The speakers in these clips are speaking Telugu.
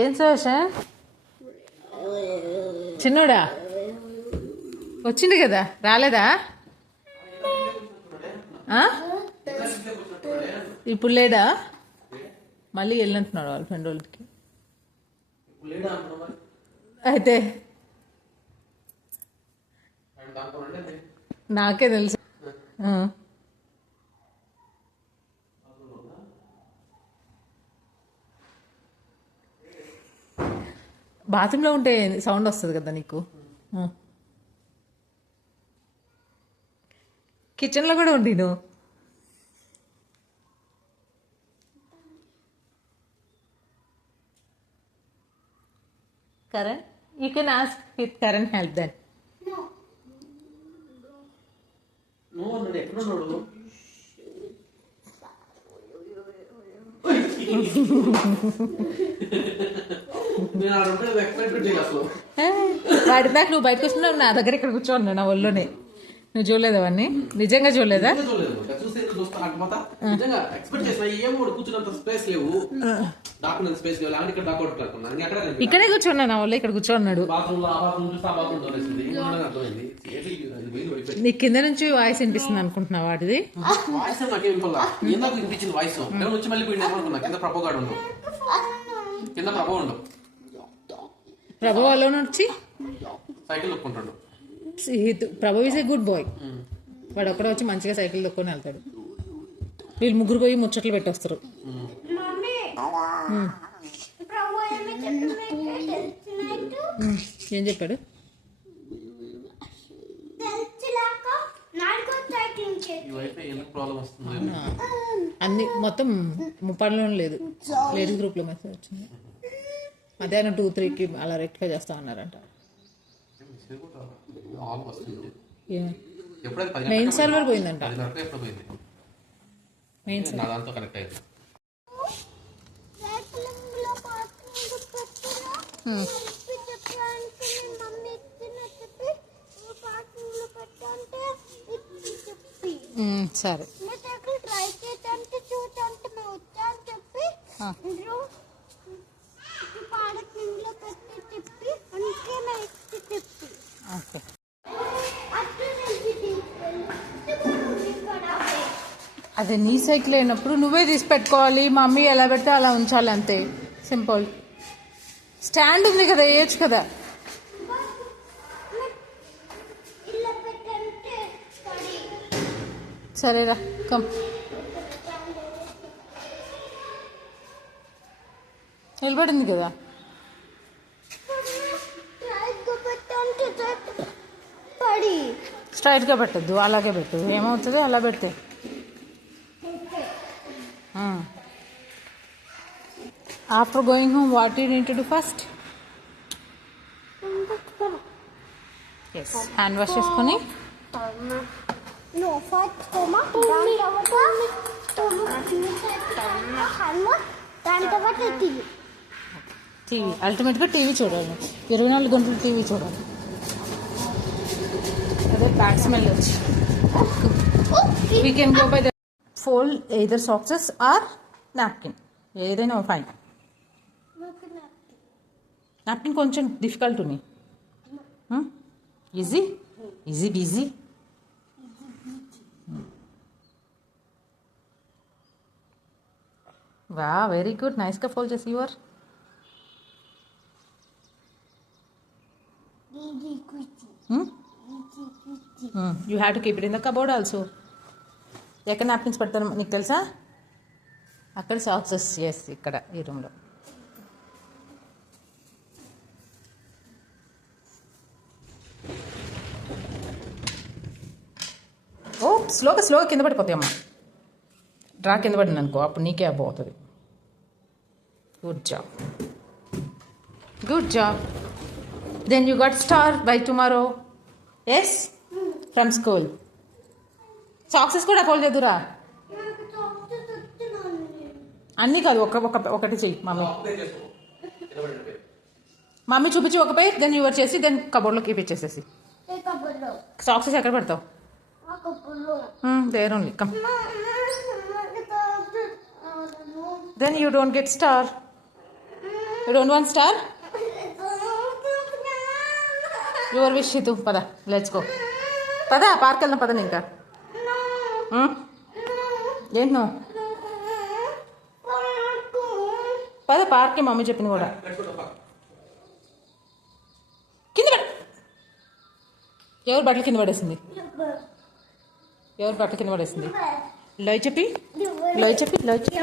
ఏం సురేష్ చిన్నోడా వచ్చింది కదా రాలేదా ఇప్పుడు లేడా మళ్ళీ వెళ్ళినట్టున్నాడు వాళ్ళ ఫ్రెండ్ వాళ్ళకి అయితే నాకే తెలుసు బాత్రూంలో ఉంటే సౌండ్ వస్తుంది కదా నీకు కిచెన్లో కూడా ఉండి నువ్వు Karan, you can ask if Karan help then. No, no. వాడి దాకా నువ్వు బయటకు వచ్చినావు నా దగ్గర ఇక్కడ కూర్చోన్నావు నా ఒళ్ళోనే నువ్వు చూడలేదు అవన్నీ నిజంగా చూడలేదా ఇక్కడే కూర్చోన్నా నా ఒళ్ళు ఇక్కడ కూర్చోన్నాడు నీ కింద నుంచి వాయిస్ వినిపిస్తుంది అనుకుంటున్నావు వాటిది ప్రభు వాళ్ళ నుంచి ప్రభు ఈజ్ ఏ గుడ్ బాయ్ వాడు ఒక్కడ వచ్చి మంచిగా సైకిల్ దొక్కుని వెళ్తాడు వీళ్ళు ముగ్గురు పోయి ముచ్చట్లు పెట్టొస్తారు ఏం చెప్పాడు అన్ని మొత్తం ముప్పడిలో లేదు లేడీస్ గ్రూప్లో మెసేజ్ వచ్చింది మధ్యాహ్నం 2-3కి అలా రెక్ట్గా చేస్తా అన్నారంట మెయిన్ సర్వర్ పోయిందంట మెయిన్ సర్వర్ సరే ఓకే అదే నీ సైకిల్ అయినప్పుడు నువ్వే తీసి పెట్టుకోవాలి మమ్మీ ఎలా పెడితే అలా ఉంచాలి అంతే సింపుల్ స్టాండ్ ఉంది కదా వేయచ్చు కదా సరేరా కమ్ నిలబడింది కదా స్ట్రైట్గా పెట్టద్దు అలాగే పెట్టు ఏమవుతుంది అలా పెడితే after going home what you need to do first is hand wash చేసుకొని టీవీ అల్టిమేట్గా టీవీ చూడాలి 24 గంటలు టీవీ చూడాలి అదే బ్యాడ్ స్మెల్ వచ్చి we can go by the fold either socks or napkin ఏదైనా ఫైన్ నాప్కిన్ కొంచెం డిఫికల్ట్ ఉంది ఈజీ ఈజీ బిజీ వా వెరీ గుడ్ నైస్గా ఫోల్డ్ చేసి your you have to keep it in the cupboard also ఎక్కడ నాప్కిన్స్ పెడతాను నీకు తెలుసా అక్కడ సాక్సెస్ ఎస్ ఇక్కడ ఈ రూమ్లో ఓ స్లోగా కింద పడిపోతాయి అమ్మా డ్రా కింద పడింది అనుకో అప్పుడు నీకే అబ్బవుతుంది good job then you got star by tomorrow ఎస్ ఫ్రమ్ స్కూల్ సాక్సెస్ కూడా ఫోల్డ్ చేద్దురా అన్నీ కాదు ఒకటి చెయ్యి మమ్మీ చూపించి ఒక పేరు దెన్ యువర్ చేసి దెన్ కబోర్డ్లో కీప్ ఇచ్చేసేసి సాక్సెస్ ఎక్కడ పెడతావు there only come then you don't get star you don't want star your wish ఇతు పద లెట్స్ గో పద పార్క్ వెళ్దాం పద ఇంకా ఏంటి నువ్వు పద పార్క్కి మమ్మీ చెప్పింది కూడా కింద పడ ఎవరు బట్టలు కింద పడేసింది ఎవరు బట్టలు కింద పడేసింది లై చెప్పి లై చెప్పి లై చెప్పి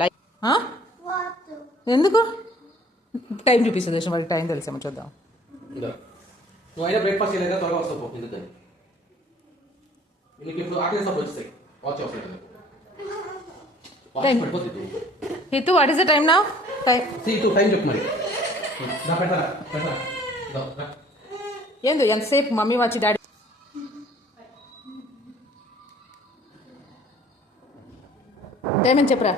లై ఎందుకు టైం చూపిస్తుంది వాడికి టైం తెలిసామో చూద్దాం నువ్వు అయినా బ్రేక్ఫాస్ట్ చేయలేదా త్వరగా వస్తావు పో ఎందుకని నీకు ఇప్పుడు ఆకలి సబ్బు వచ్చేస్తాయి వాచ్ అవసరం Time. Hitu what is the time నా టైం టైం చెప్పు మరి పెట్టరా ఏందో ఎంతసేపు మమ్మీ వచ్చి డాడీ టైం అని చెప్పరా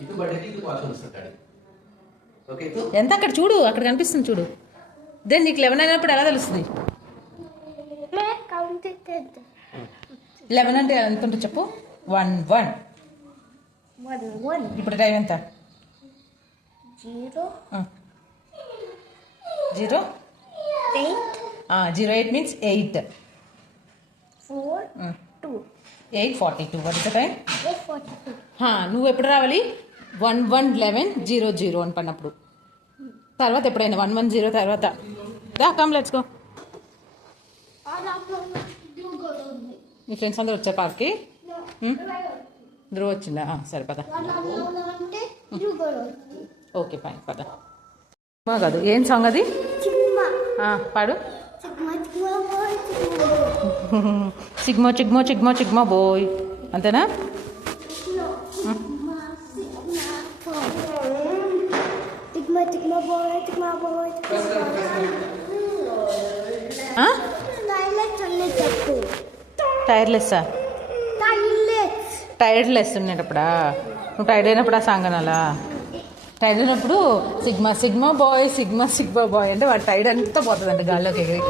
ఇది బర్త్డేకి ఇది వాచ్ వస్తాడు ఓకే ఎంత అక్కడ చూడు అక్కడ కనిపిస్తుంది చూడు దెన్ నీకు 11 అయినప్పుడు ఎలా తెలుస్తుంది 11 అంటే ఎంత ఉంటుంది చెప్పు 1 ఇప్పుడు టైం ఎంత 0 08 means 8 8:42 what is the time నువ్వు ఎప్పుడు రావాలి 11:11:00 అని పడినప్పుడు తర్వాత ఎప్పుడైనా 110 తర్వాత దా కమ్ లెట్స్ గో మీ ఫ్రెండ్స్ అందరూ వచ్చారు పార్క్కి ధ్రువ వచ్చిందా సరే పద ఓకే ఫైన్ పద కాదు ఏం సాంగ్ అది పాడు చిగ్మో చిగ్మో చిగ్మో చిగ్మో బోయ్ అంతేనా టైర్లెస్సా టైర్డ్లెస్ ఉండేటప్పుడా నువ్వు టైర్డ్ అయినప్పుడు ఆ సాంగ్ అనాలా టైర్డ్ అయినప్పుడు sigma sigma boy sigma sigma boy అంటే వాడు టైర్డ్ అంతా పోతుందండి గాల్లోకి ఎగిరి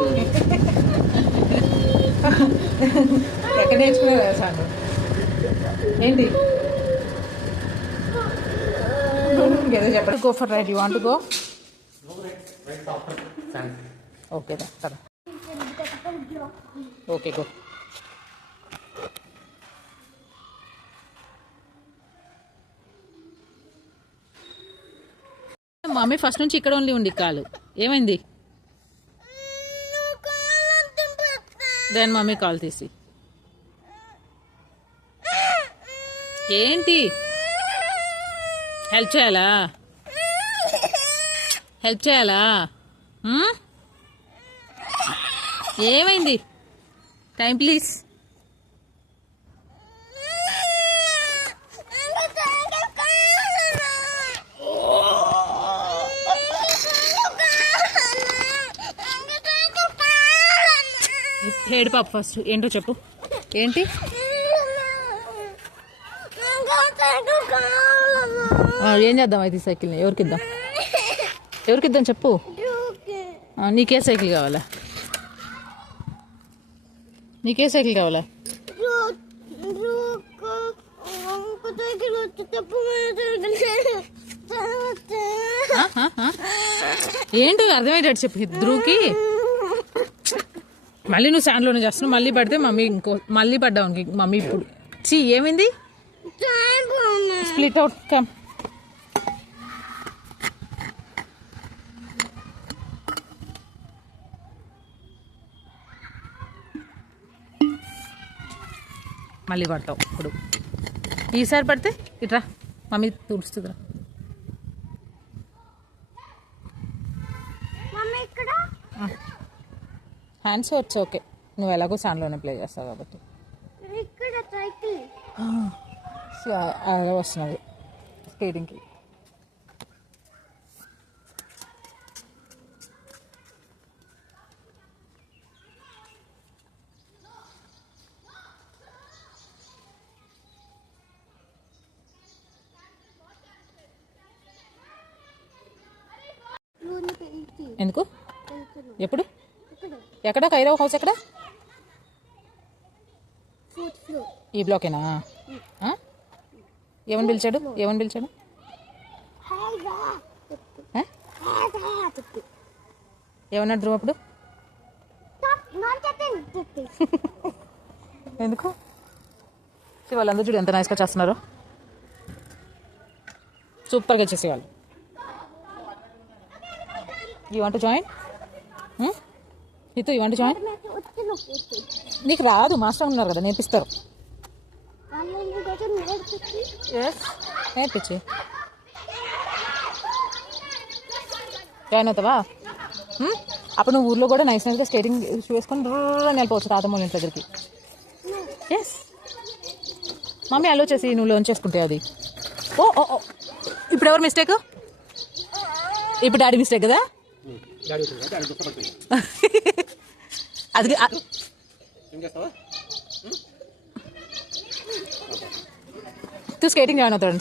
ఎక్కడ నేర్చుకునేది ఆ సాంగ్ ఏంటి ఏదో చెప్పండి go for ride you want go okay కదా ఓకే గో మమ్మీ ఫస్ట్ నుంచి ఇక్కడ ఉండి కాలు ఏమైంది దాని మమ్మీ కాల్ తీసి ఏంటి హెల్ప్ చేయాలా ఏమైంది టైం ప్లీజ్ హేడు పాప ఫస్ట్ ఏంటో చెప్పు ఏంటి ఏం చేద్దాం అయితే సైకిల్ని ఎవరికిద్దాం చెప్పు నీకే సైకిల్ కావాలా ఏంటో అర్థమయ్యేటట్టు చెప్పు ధ్రువుకి మళ్ళీ నువ్వు శాండ్లోనే చేస్తున్నావు మళ్ళీ పడితే మమ్మీ మళ్ళీ పడ్డావు మమ్మీ ఇప్పుడు ఏమైంది స్ప్లిట్ అవుట్ కమ్ మళ్ళీ పడతావు ఇప్పుడు ఈసారి పడితే ఇట్రా మమ్మీ తుడుస్తుందిరా హ్యాండ్స్ వచ్చి ఓకే నువ్వు ఎలాగో సాండ్లోనే ప్లే చేస్తావు కాబట్టి అలా వస్తున్నది స్కేటింగ్కి ఎందుకు ఎప్పుడు ఎక్కడ కైరవ్ హౌస్ ఎక్కడ ఈ బ్లాకేనా ఏమని పిలిచాడు ఆ? ఏమన్నాడు ధ్రువ అప్పుడు ఎందుకు వాళ్ళందరూ చూడు ఎంత నైస్గా చేస్తున్నారు సూపర్గా చేసేవాళ్ళు యూ వాంట్ జాయిన్ నీతో యూ వాంట్ జాయిన్ నీకు రాదు మాస్టర్ ఉన్నారు కదా నేర్పిస్తారు నేర్పించి జాయిన్ అవుతావా అప్పుడు నువ్వు ఊర్లో కూడా నైస్గా స్కేటింగ్ షూ వేసుకొని వెళ్ళిపోవచ్చు తాతమ్మ ఇంటి దగ్గరికి ఎస్ మమ్మీ అలో చేసి నువ్వు లోన్ చేసుకుంటే అది ఓ ఓ ఓ ఇప్పుడు ఎవరు మిస్టేక్ ఇప్పుడు డాడీ మిస్టేక్ కదా అది స్కేటింగ్ జాయిన్ అవుతాడు